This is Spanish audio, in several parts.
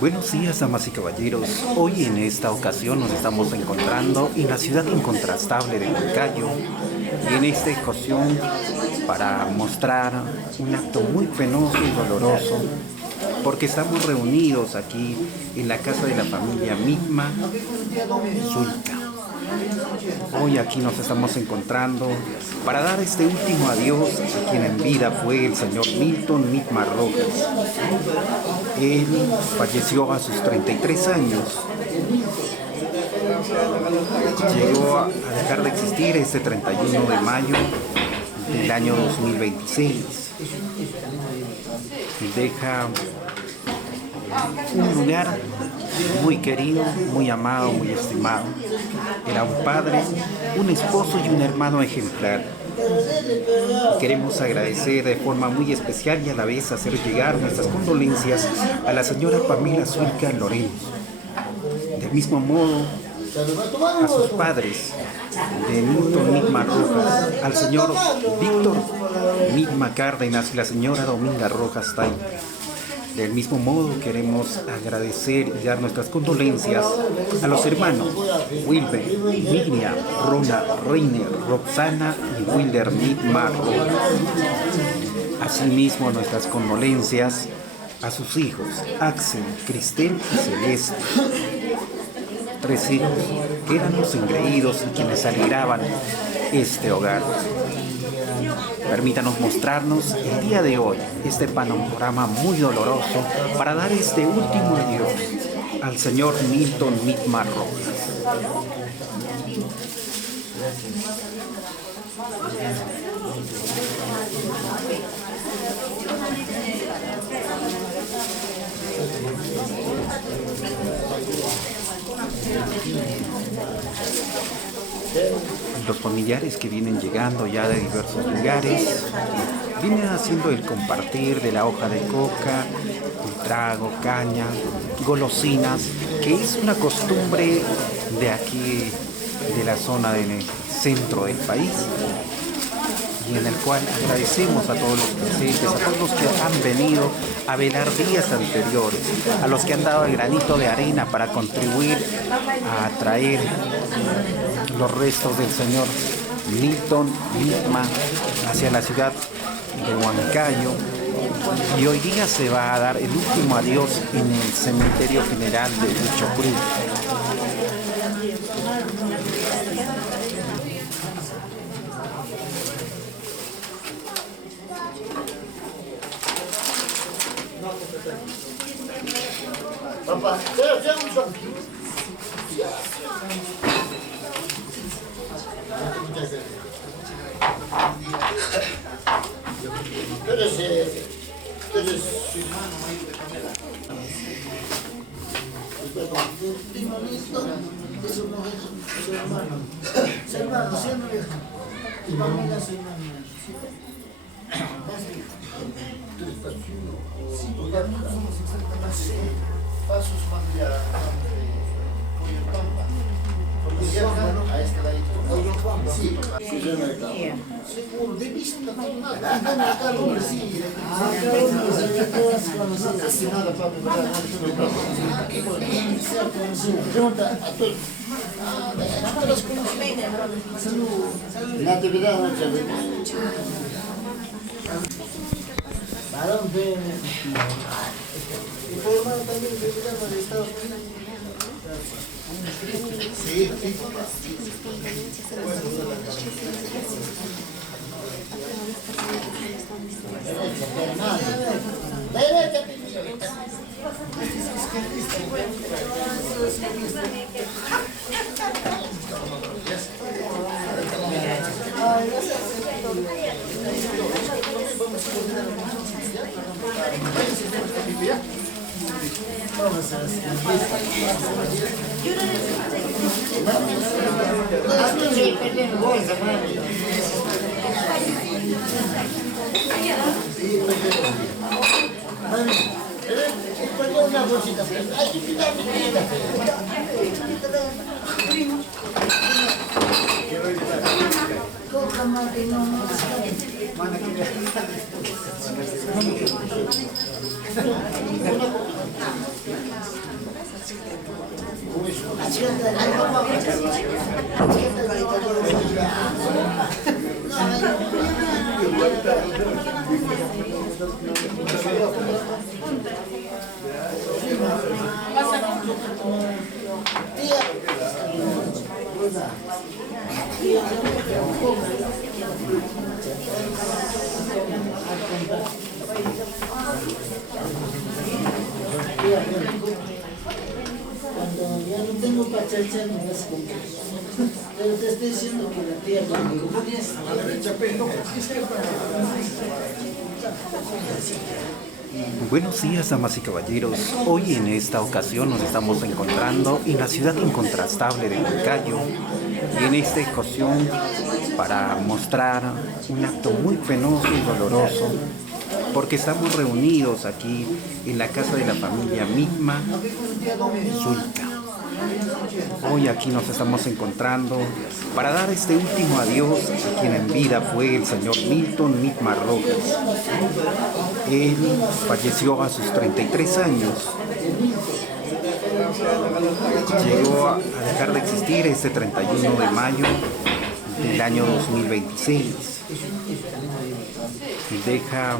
Buenos días, damas y caballeros. Hoy en esta ocasión nos estamos encontrando en la ciudad incontrastable de Huancayo y en esta ocasión para mostrar un acto muy penoso y doloroso porque estamos reunidos aquí en la casa de la familia Mitma Zulca. Hoy aquí nos estamos encontrando para dar este último adiós a quien en vida fue el señor Milton Mitma Rojas. Él falleció a sus 33 años. Llegó a dejar de existir este 31 de mayo del año 2026. Deja un lugar muy querido, muy amado, muy estimado. Era un padre, un esposo y un hermano ejemplar. Queremos agradecer de forma muy especial y a la vez hacer llegar nuestras condolencias a la señora Pamela Zulca Lorenzo. Del mismo modo, a sus padres, de Milton Mitma Rojas, al señor Víctor Mitma Cárdenas y la señora Dominga Rojas Tay. Del mismo modo queremos agradecer y dar nuestras condolencias a los hermanos Wilber, Miriam, Rona, Reiner, Roxana y Wilder Mitma Rojas. Asimismo nuestras condolencias a sus hijos Axel, Cristel y Celeste. 3 hijos que eran los engreídos y quienes alegraban este hogar. Permítanos mostrarnos el día de hoy este panorama muy doloroso para dar este último adiós al señor Milton Mitma Rojas. Los familiares que vienen llegando ya de diversos lugares vienen haciendo el compartir de la hoja de coca, el trago, caña, golosinas, que es una costumbre de aquí, de la zona del centro del país, y en el cual agradecemos a todos los presentes, a todos los que han venido a velar días anteriores, a los que han dado el granito de arena para contribuir a traer los restos del señor Milton Mitma hacia la ciudad de Huancayo. Y hoy día se va a dar el último adiós en el cementerio general de Huichocruz. Papá, pasos familiares porque viajan a este ladito. Sí, seguro, de vista nada. Dame acá lo que sí. Casi nada, papi. Pregunta a todos. Natividad, muchas veces. ¿Para dónde? Y por hermano también de Estados Unidos. Sí, sí. Una bolsita, hay que quitar mi vida. Cuando ya no tengo para chachar, me vas a comprar. Pero te estoy diciendo que la tía conmigo. Buenos días, damas y caballeros. Hoy en esta ocasión nos estamos encontrando en la ciudad incontrastable de Huancayo y en esta ocasión para mostrar un acto muy penoso y doloroso porque estamos reunidos aquí en la casa de la familia Mitma Zuilca. Hoy aquí nos estamos encontrando para dar este último adiós a quien en vida fue el señor Milton Mitma Rojas. Él falleció a sus 33 años. Llegó a dejar de existir este 31 de mayo del año 2026. Deja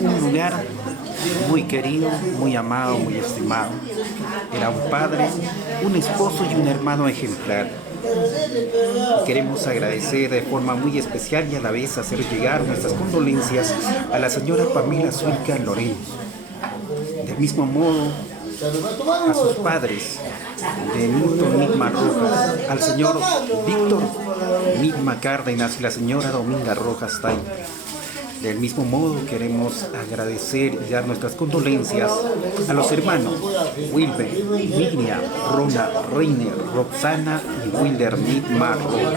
un lugar muy querido, muy amado, muy estimado. Era un padre, un esposo y un hermano ejemplar. Queremos agradecer de forma muy especial y a la vez hacer llegar nuestras condolencias a la señora Pamela Zuilca Lorenzo. Del mismo modo, a sus padres, de Milton Mitma Rojas, al señor Víctor Mitma Cárdenas y la señora Dominga Rojas Tay. Del mismo modo queremos agradecer y dar nuestras condolencias a los hermanos Wilber, Miriam, Rona, Reiner, Roxana y Wilder Mitma Rojas.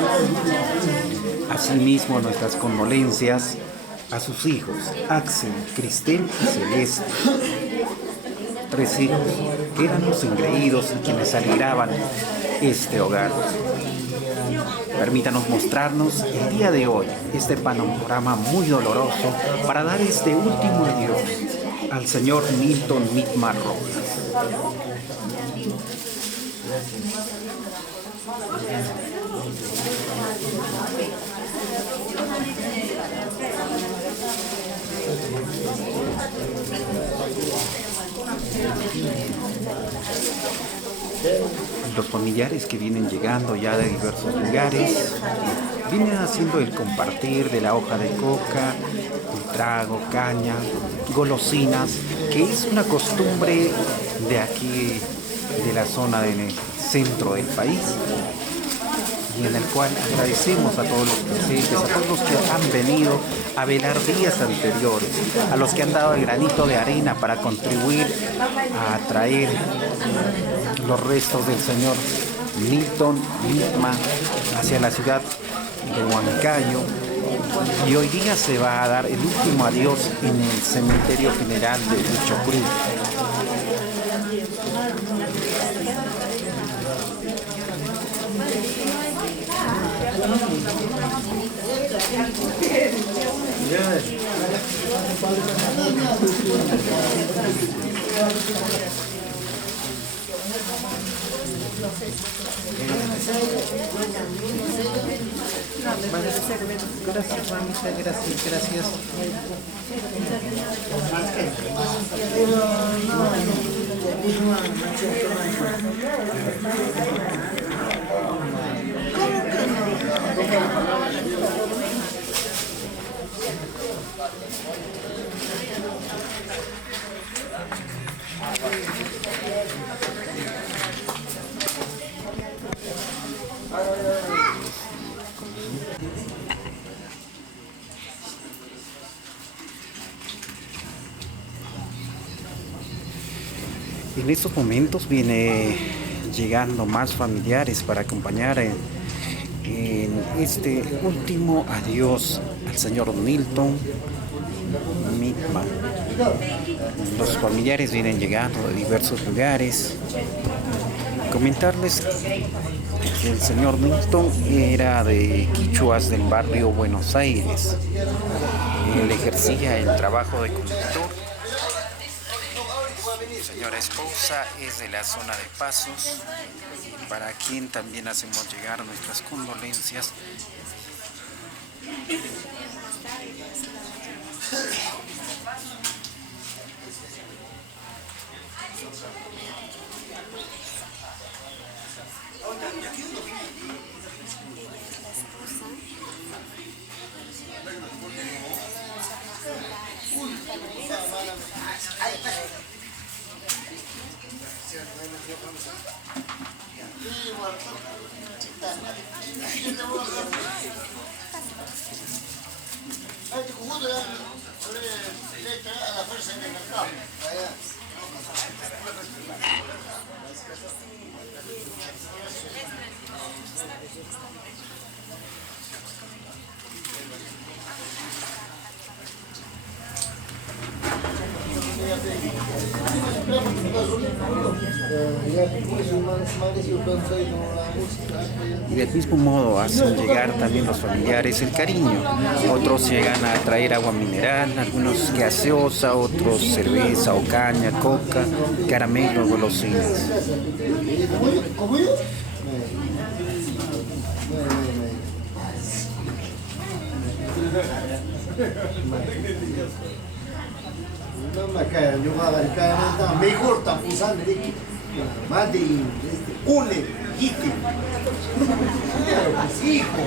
Asimismo nuestras condolencias a sus hijos Axel, Cristel y Celeste. 3 hijos que eran los engreídos y quienes alegraban este hogar. Permítanos mostrarnos el día de hoy este panorama muy doloroso para dar este último adiós al señor Milton Mitma Rojas. Los familiares que vienen llegando ya de diversos lugares vienen haciendo el compartir de la hoja de coca, el trago, caña, golosinas, que es una costumbre de aquí, de la zona del centro del país, y en el cual agradecemos a todos los presentes, a todos los que han venido a velar días anteriores, a los que han dado el granito de arena para contribuir a traer los restos del señor Milton Mitma hacia la ciudad de Huancayo, y hoy día se va a dar el último adiós en el cementerio general de Huichocruz. Gracias, Ramita, gracias. En estos momentos viene llegando más familiares para acompañar en este último adiós al señor Milton Mitma. Los familiares vienen llegando de diversos lugares. Comentarles que el señor Milton era de Quichuas del barrio Buenos Aires. Él ejercía el trabajo de conductor señora esposa es de la zona de Pasos, para quien también hacemos llegar nuestras condolencias. Y del mismo modo hacen llegar también los familiares el cariño. Otros llegan a traer agua mineral, algunos gaseosa, otros cerveza o caña, coca, caramelo, golosinas. No me cae, yo voy a dar cara, mejor está usando más de une, quite. Claro, pues hijo.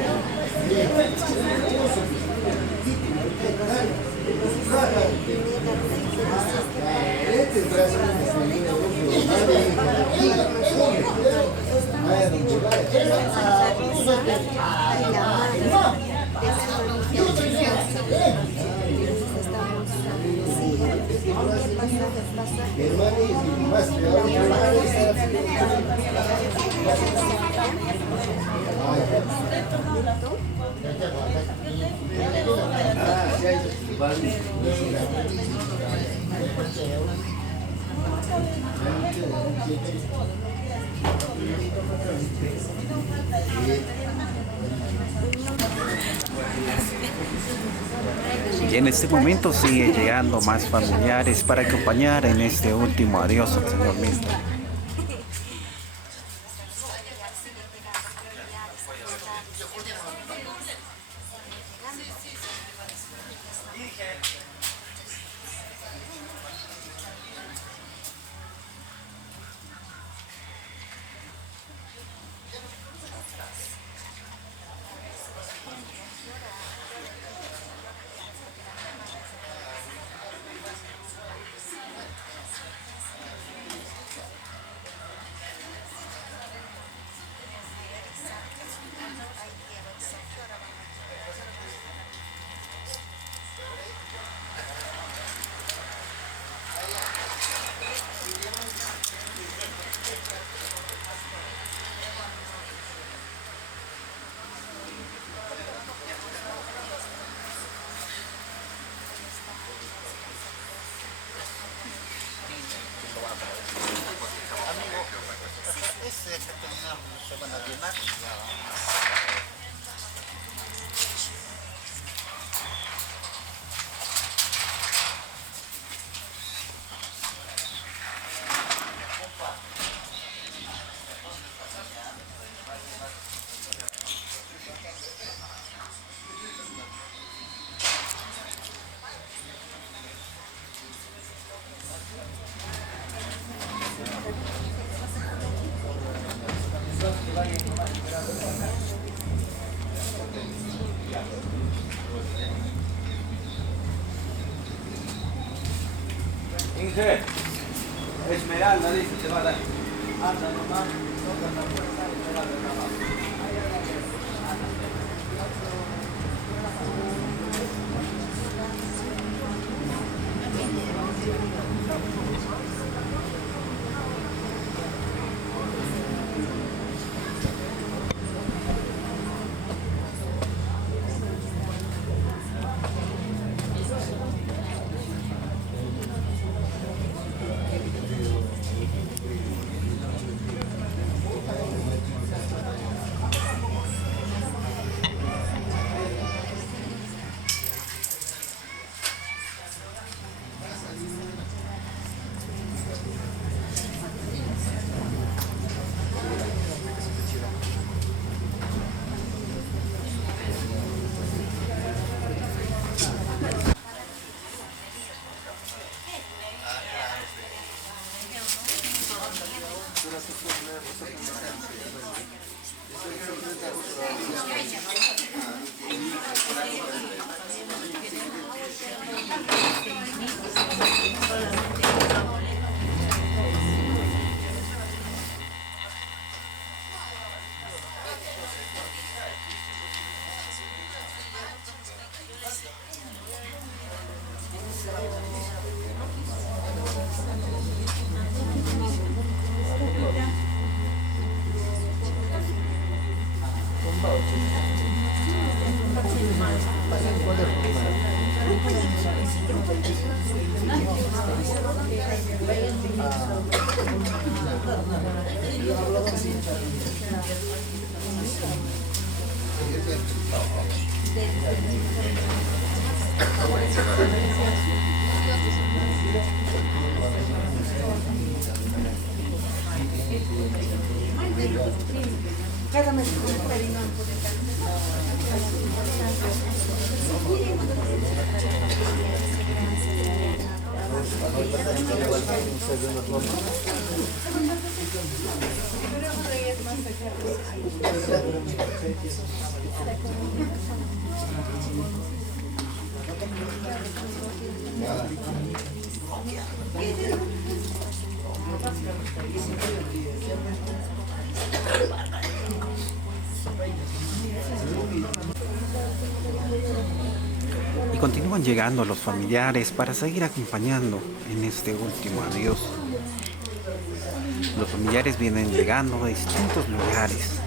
Y en este momento sigue llegando más familiares para acompañar en este último adiós al señor Milton. Inge, Esmeralda dice, te va a dar. Anda nomás, toca la puerta, Esmeralda nomás. Y continúan llegando los familiares para seguir acompañando en este último adiós. Los familiares vienen llegando de distintos lugares.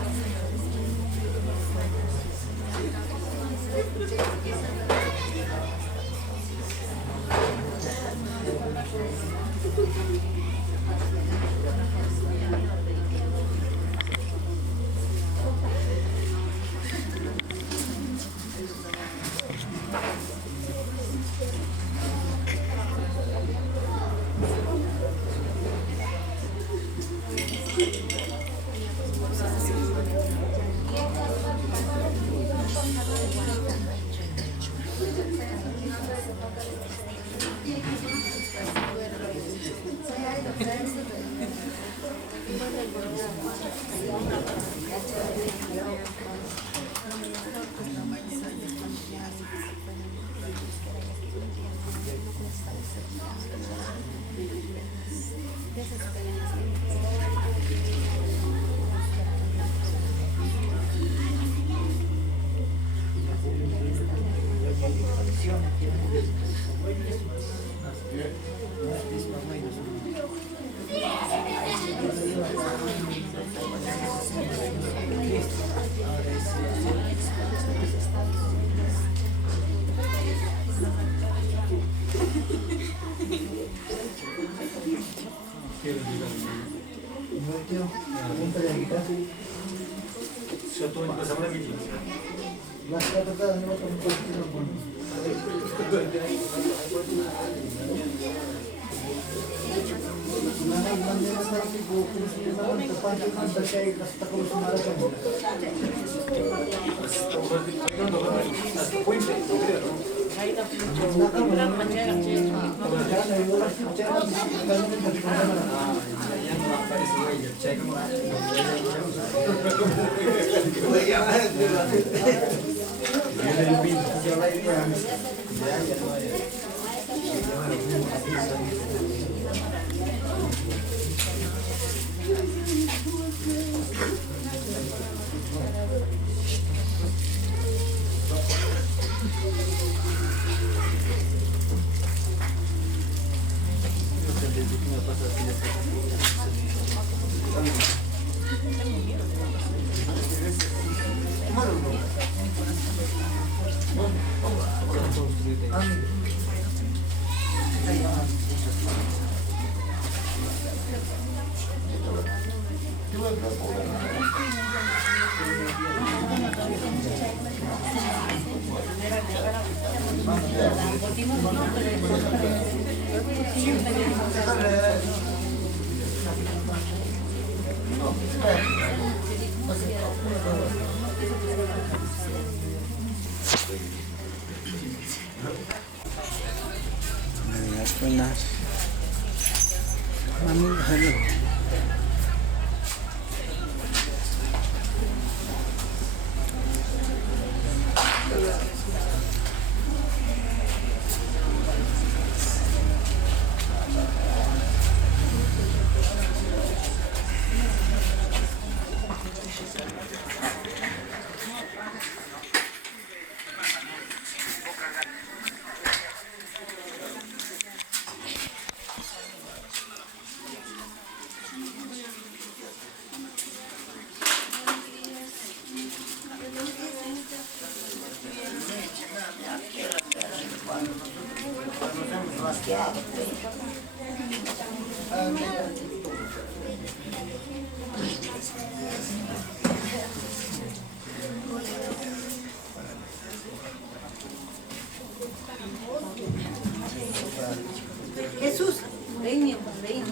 Jesús, ven, ven.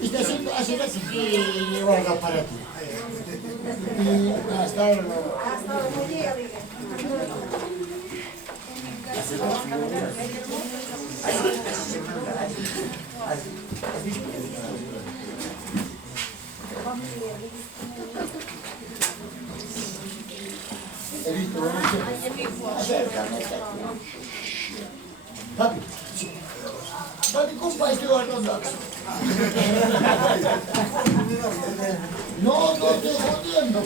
Está haciendo así que guarda para ti. Hasta ahora no. He visto, papi, papi, compa, este guardando. No, no estoy jodiendo.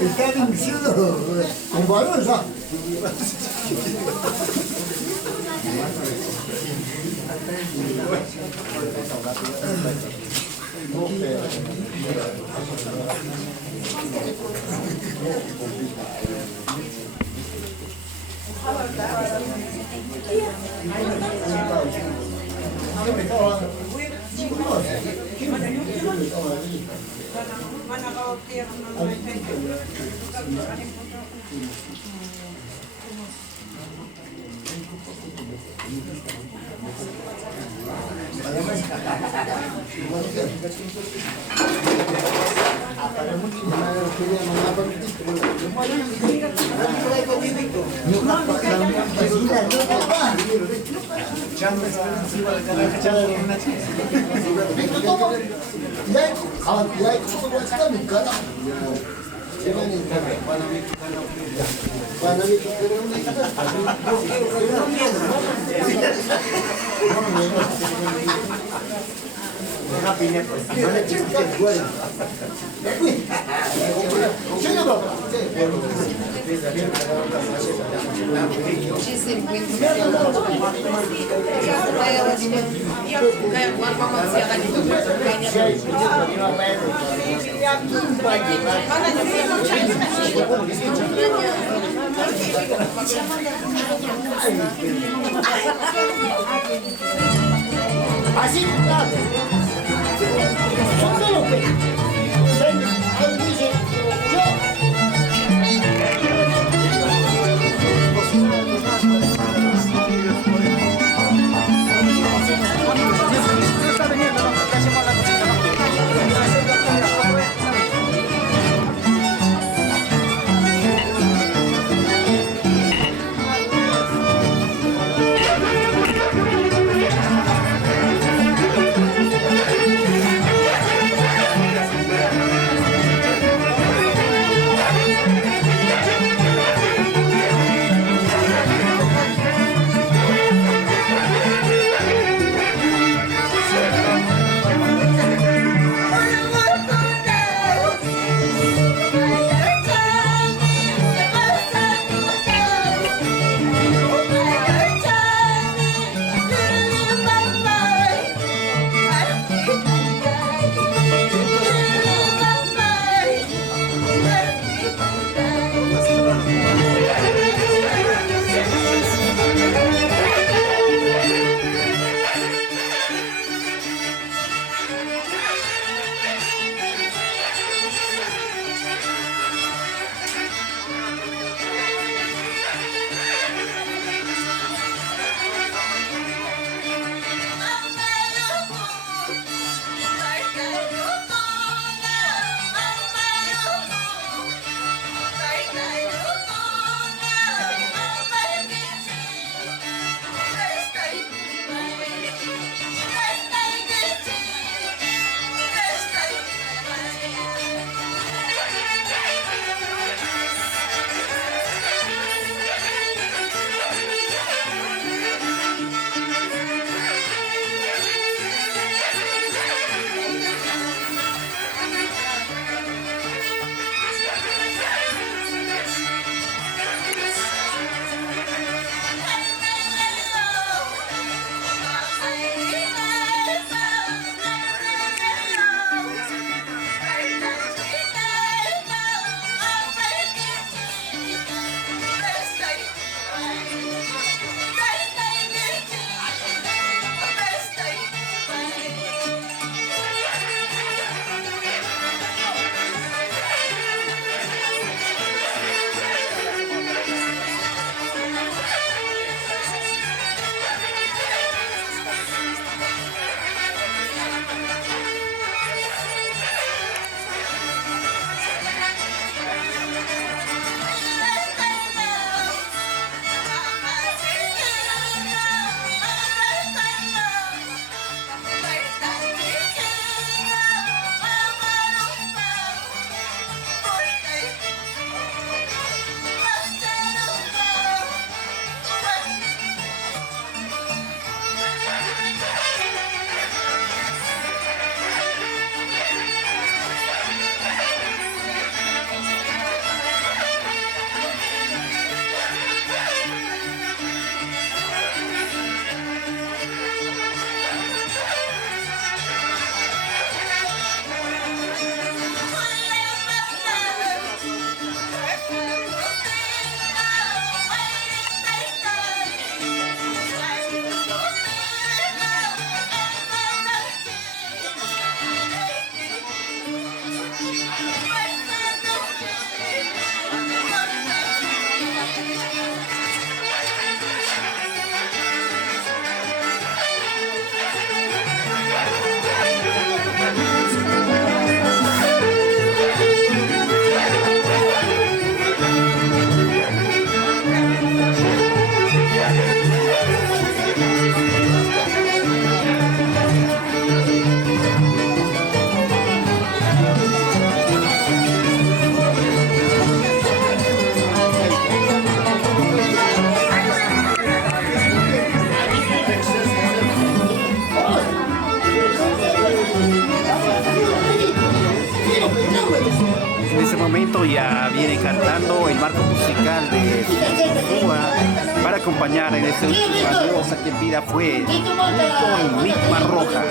Está vencido con valor ya. Así, claro. Son solo que él dice, momento ya viene cantando el marco musical de Cuba para acompañar en este último adiós a quien vida fue con Migma Roja.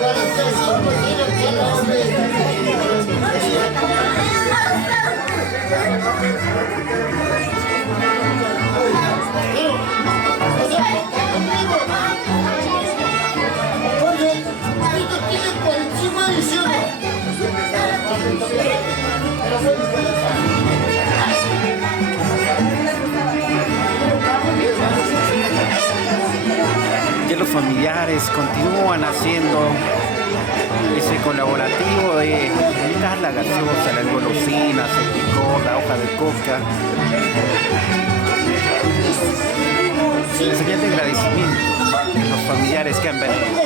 Que los familiares continúan haciendo ese colaborativo de dar la gaseosa, las golosinas, el picor, la hoja de coca. En señal de agradecimiento a los familiares que han venido.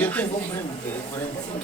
Yo tengo un primo de 45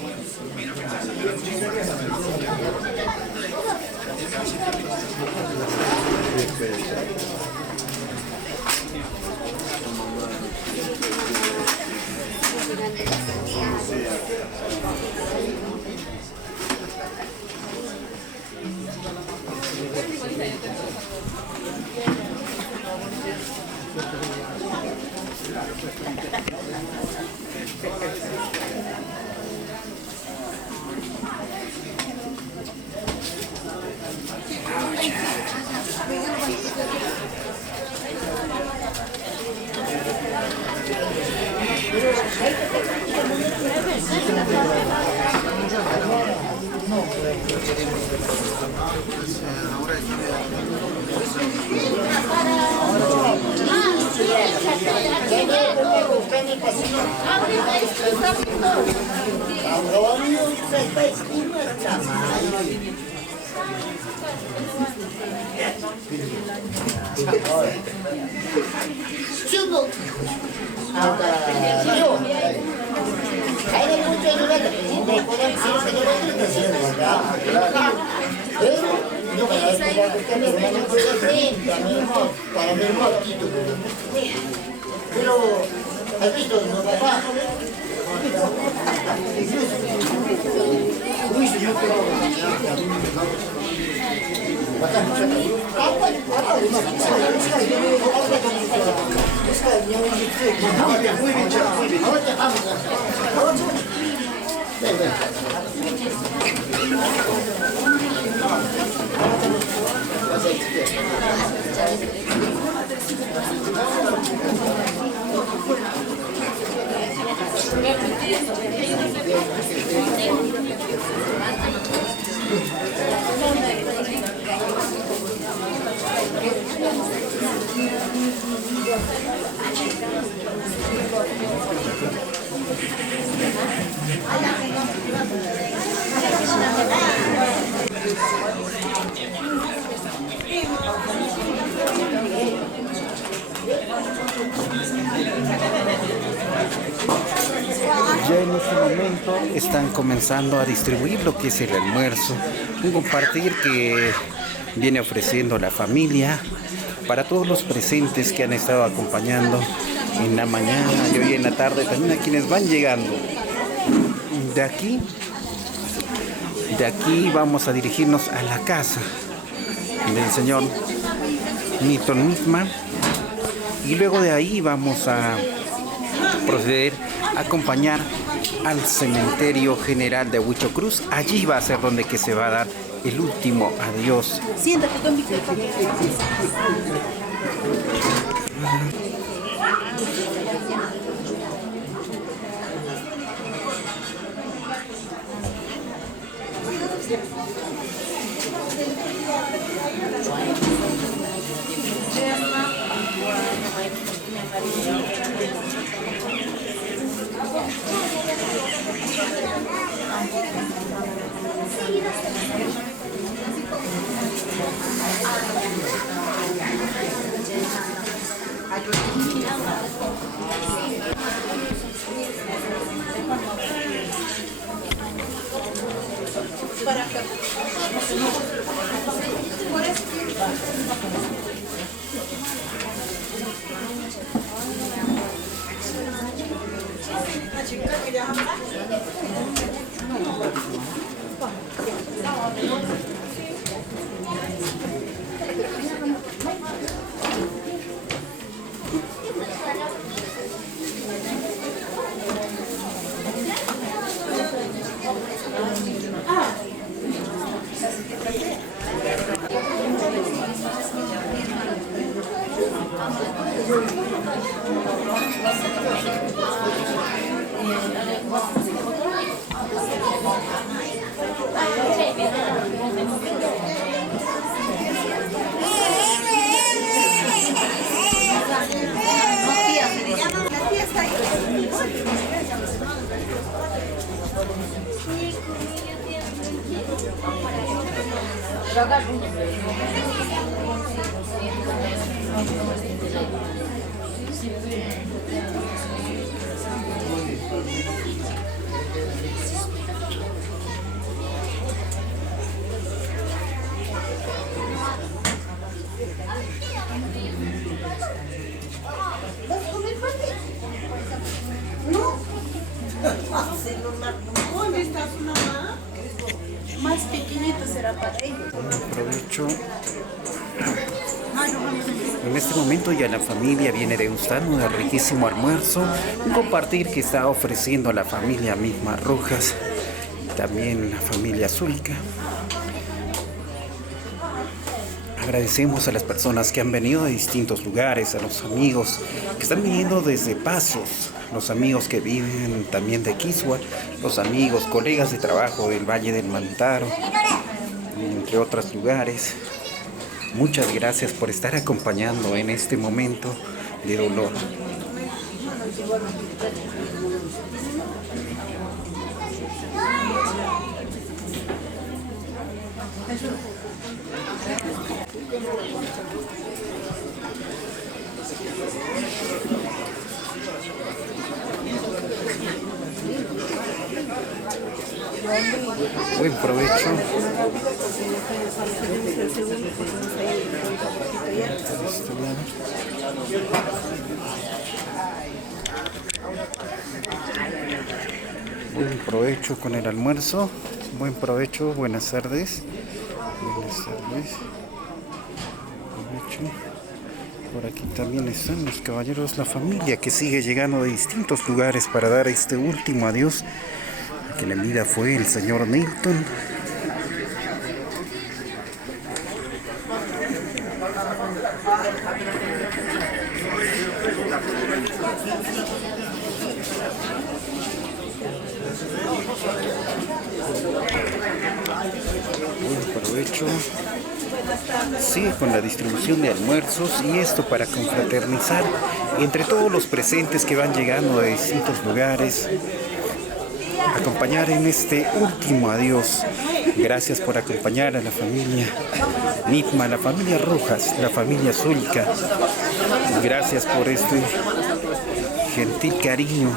Pero, ¿has visto mi papá? Muy bien, chef, muy bien. Ven, ven. Ya en este momento están comenzando a distribuir lo que es el almuerzo, un compartir que viene ofreciendo la familia para todos los presentes que han estado acompañando en la mañana y hoy en la tarde, también a quienes van llegando. De aquí vamos a dirigirnos a la casa del señor Newton Nisman y luego de ahí vamos a proceder a acompañar al cementerio general de Huichocruz. Allí va a ser donde que se va a dar el último adiós. Siéntate con mi La tía está ahí. ¿Vas a comer parte? No. ¿Dónde está su mamá? Más pequeñito será para ellos. Aprovecho. En este momento ya la familia viene degustando un riquísimo almuerzo, un compartir que está ofreciendo la familia Mitma Rojas, también la familia Zulca. Agradecemos a las personas que han venido de distintos lugares, a los amigos que están viniendo desde Pasos, los amigos que viven también de Quisua, los amigos, colegas de trabajo del Valle del Mantaro, entre otros lugares. Muchas gracias por estar acompañando en este momento de dolor. Buen provecho. Buen provecho con el almuerzo. Buen provecho, buenas tardes. Buenas tardes. Provecho. Por aquí también están los caballeros, la familia que sigue llegando de distintos lugares para dar este último adiós. Que la vida fue el señor Nilton. Buen provecho. Sigue con la distribución de almuerzos y esto para confraternizar entre todos los presentes que van llegando de distintos lugares. Acompañar en este último adiós. Gracias por acompañar a la familia Mitma, la familia Rojas, la familia Zulca. Gracias por este gentil cariño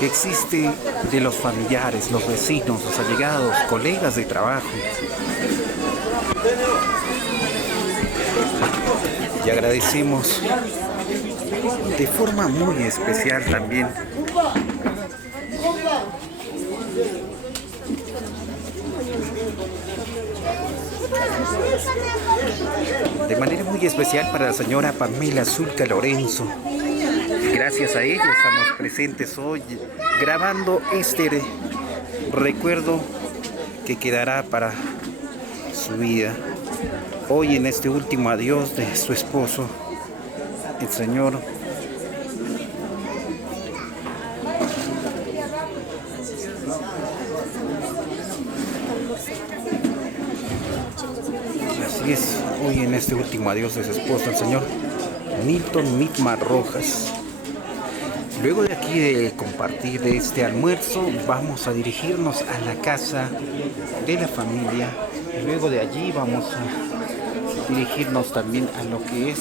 que existe de los familiares, los vecinos, los allegados, colegas de trabajo. Y agradecemos de forma muy especial también de manera muy especial para la señora Pamela Zulca Lorenzo. Gracias a ella estamos presentes hoy grabando este recuerdo que quedará para su vida. Hoy en este último adiós de su esposo, el señor así es, hoy en este último adiós de su esposo, el señor Nilton Mitma Rojas. Luego de aquí de compartir este almuerzo, vamos a dirigirnos a la casa de la familia. Y luego de allí vamos a dirigirnos también a lo que es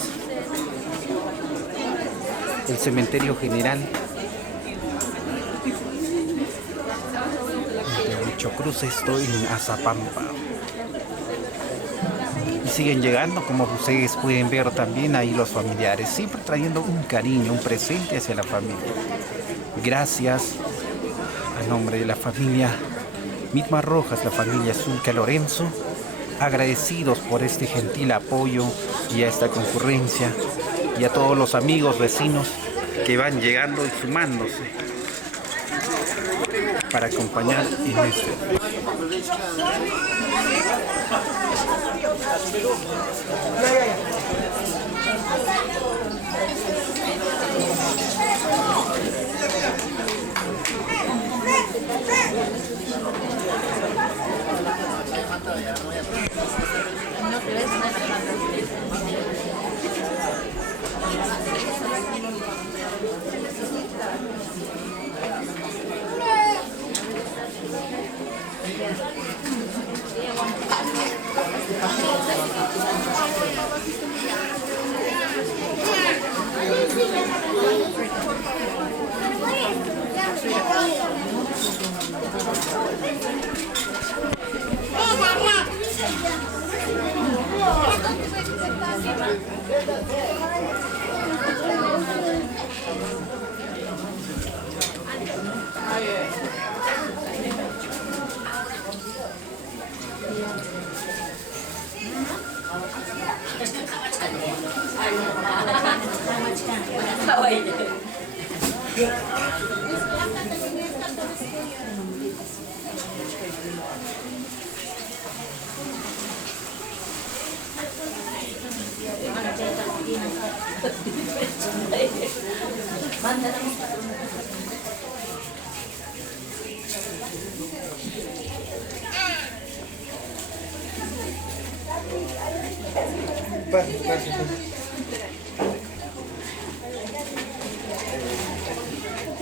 el cementerio general de Huichocruz, esto en Azapampa. Y siguen llegando, como ustedes pueden ver también ahí los familiares, siempre trayendo un cariño, un presente hacia la familia. Gracias a nombre de la familia Mitma Rojas, la familia Zulca Lorenzo, agradecidos por este gentil apoyo y a esta concurrencia y a todos los amigos, vecinos que van llegando y sumándose para acompañar en este.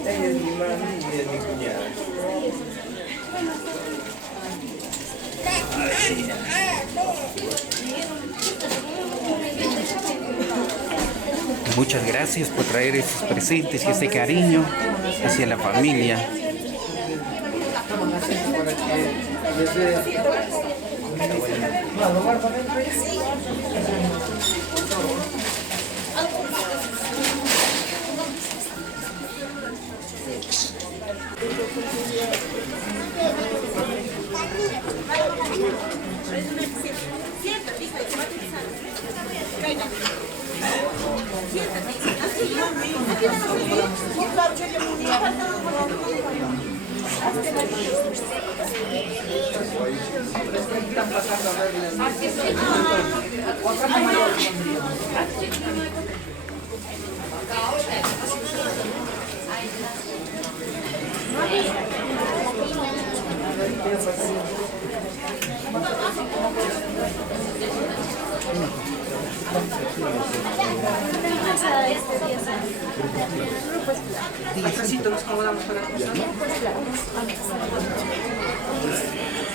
Ella es mi mami y es mi cuñada. Muchas gracias por traer estos presentes y este cariño hacia la familia.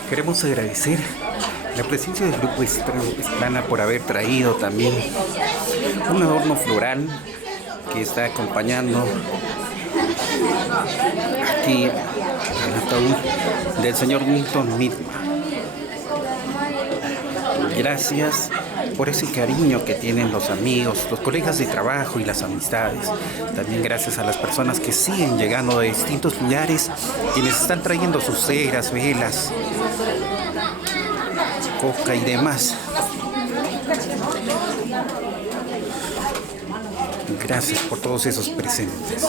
Queremos agradecer la presencia del grupo Estrana por haber traído también un adorno floral que está acompañando aquí al ataúd del señor Milton Midma. Gracias por ese cariño que tienen los amigos, los colegas de trabajo y las amistades. También gracias a las personas que siguen llegando de distintos lugares, quienes están trayendo sus ceras, velas, coca y demás. Gracias por todos esos presentes.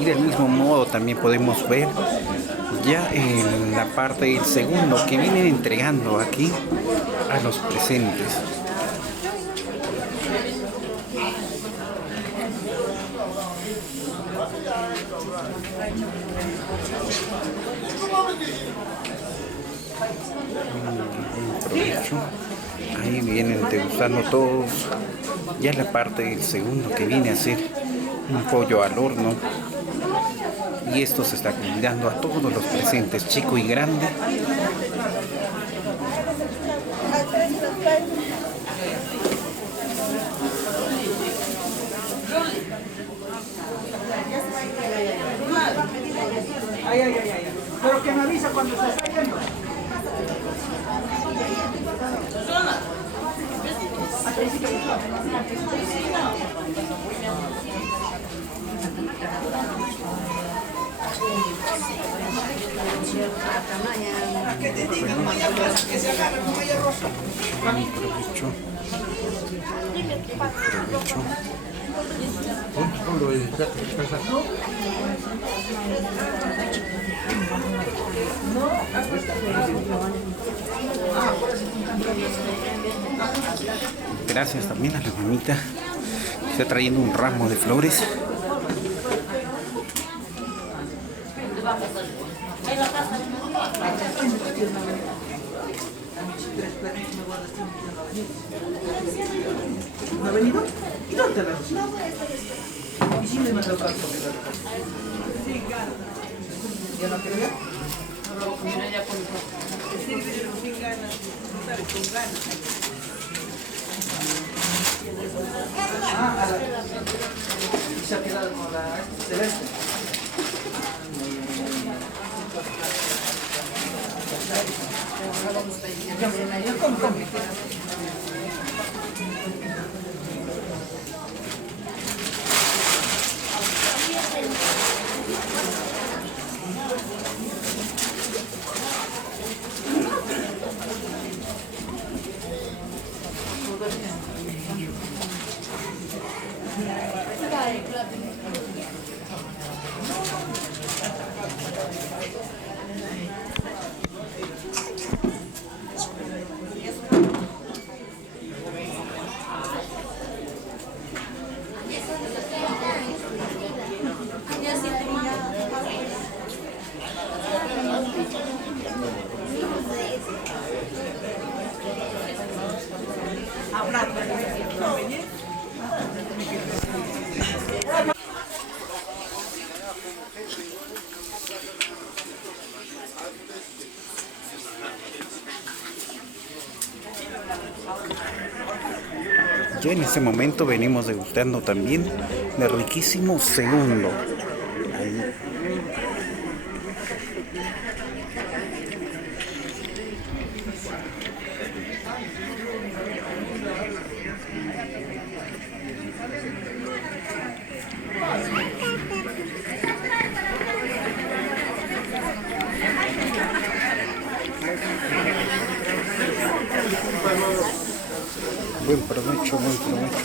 Y del mismo modo también podemos ver ya en la parte del segundo que vienen entregando aquí a los presentes. Provecho. Ahí vienen degustando todos ya la parte del segundo que viene a ser un pollo al horno. Y esto se está convidando a todos los presentes, chico y grande. Pero que me avisa cuando se está yendo. Que te digan Maya Rosa, que se agarre con Maya Rosa. Provecho. Gracias también a la mamita que está trayendo un ramo de flores. ¿No ha venido? ¿Y dónde la has? ¿Y si le manda el barco? ¿Ya no quiere ver? Y se ha quedado con la celeste. Ya en este momento venimos degustando también de riquísimo segundo. Ahí. Buen provecho, buen provecho.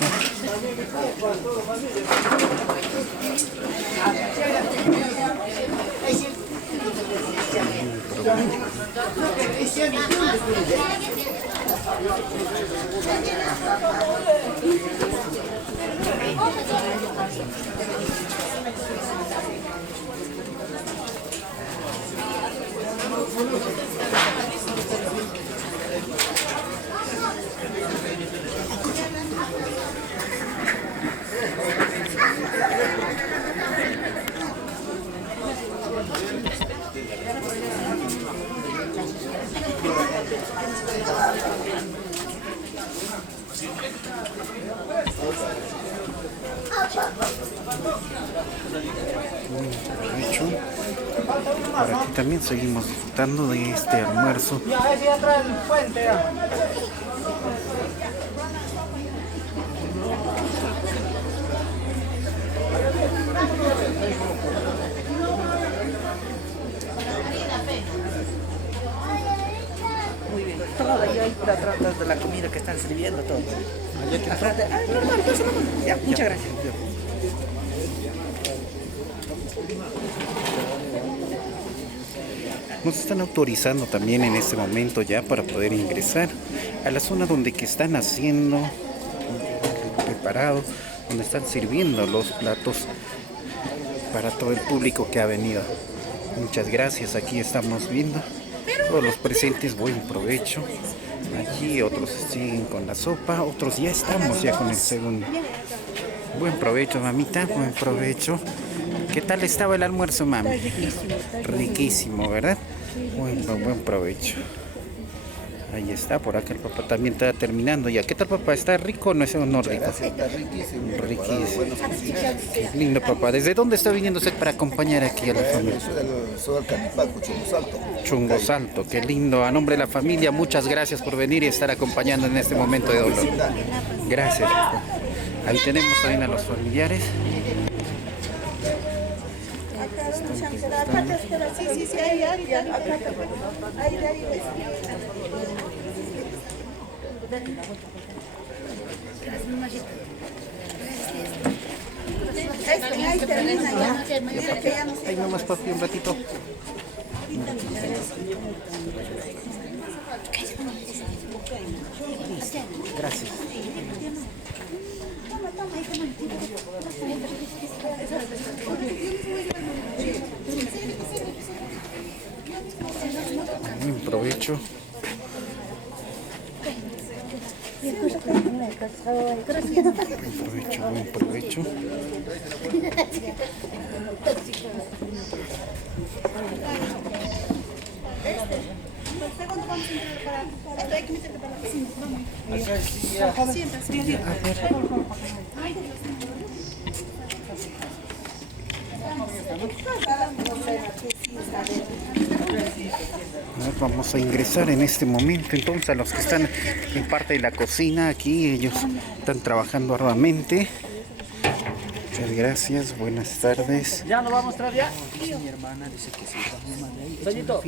Por aquí también seguimos disfrutando de este almuerzo. Ya, ese atrás del puente. Ya. Muy bien. Todo ahí atrás de la comida que están sirviendo, todo. Atrás de... Ah, normal, pasa normal. Ya, muchas gracias. Nos están autorizando también en este momento ya para poder ingresar a la zona donde que están haciendo preparado, donde están sirviendo los platos para todo el público que ha venido. Muchas gracias, aquí estamos viendo todos los presentes, buen provecho. Allí otros siguen con la sopa, otros ya estamos ya con el segundo. Buen provecho, mamita, buen provecho. ¿Qué tal estaba el almuerzo, mami? Riquísimo, ¿verdad? Buen provecho. Ahí está, por acá el papá también está terminando ya. ¿Qué tal, papá? ¿Está rico o no es no rico? Está riquísimo. Riquísimo. Qué lindo, papá. ¿Desde dónde está viniendo usted para acompañar aquí a la familia? Soy del Canipaco, Chungo Salto. Chungo Salto, qué lindo. A nombre de la familia, muchas gracias por venir y estar acompañando en este momento de dolor. Gracias. Ahí tenemos también a los familiares. Ahí nomás, papi, un ratito. Gracias. Buen provecho. Buen provecho. El segundo vamos a preparar. Hay que meterte para la cocina. Vamos. Siéntate. Vamos a ingresar en este momento entonces a los que están en parte de la cocina. Aquí ellos están trabajando arduamente. Muchas gracias, buenas tardes. ¿Ya no va a mostrar ya? Mi hermana dice que sí. Sayito,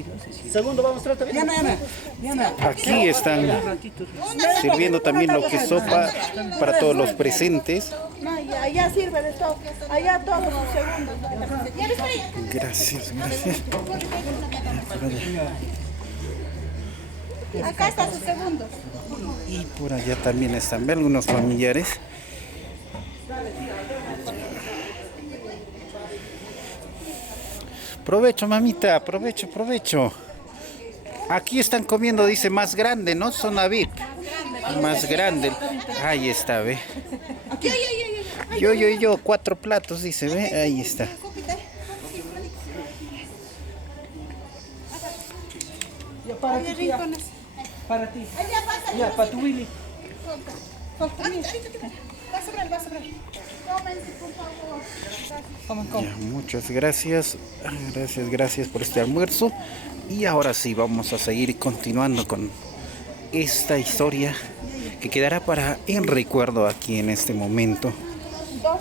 segundo va a mostrar también. Aquí están sirviendo también lo que es sopa para todos los presentes. No, allá sirve de todo. Allá todos los segundos. Gracias, gracias. Acá está su segundo. Y por allá también están algunos familiares. Provecho, mamita, provecho, provecho. Aquí están comiendo, dice, más grande, ¿no? Zona VIP. Más grande. Ahí está, ve. Yo, 4 platos, dice, ve. Ahí está. Ya para ti, ya. Para ti. Ya, para tu Willy. Va a sobrar, va a sobrar. Cómense, por favor. Ya, muchas gracias. Gracias por este almuerzo. Y ahora sí, vamos a seguir continuando con esta historia que quedará para el recuerdo aquí en este momento. 2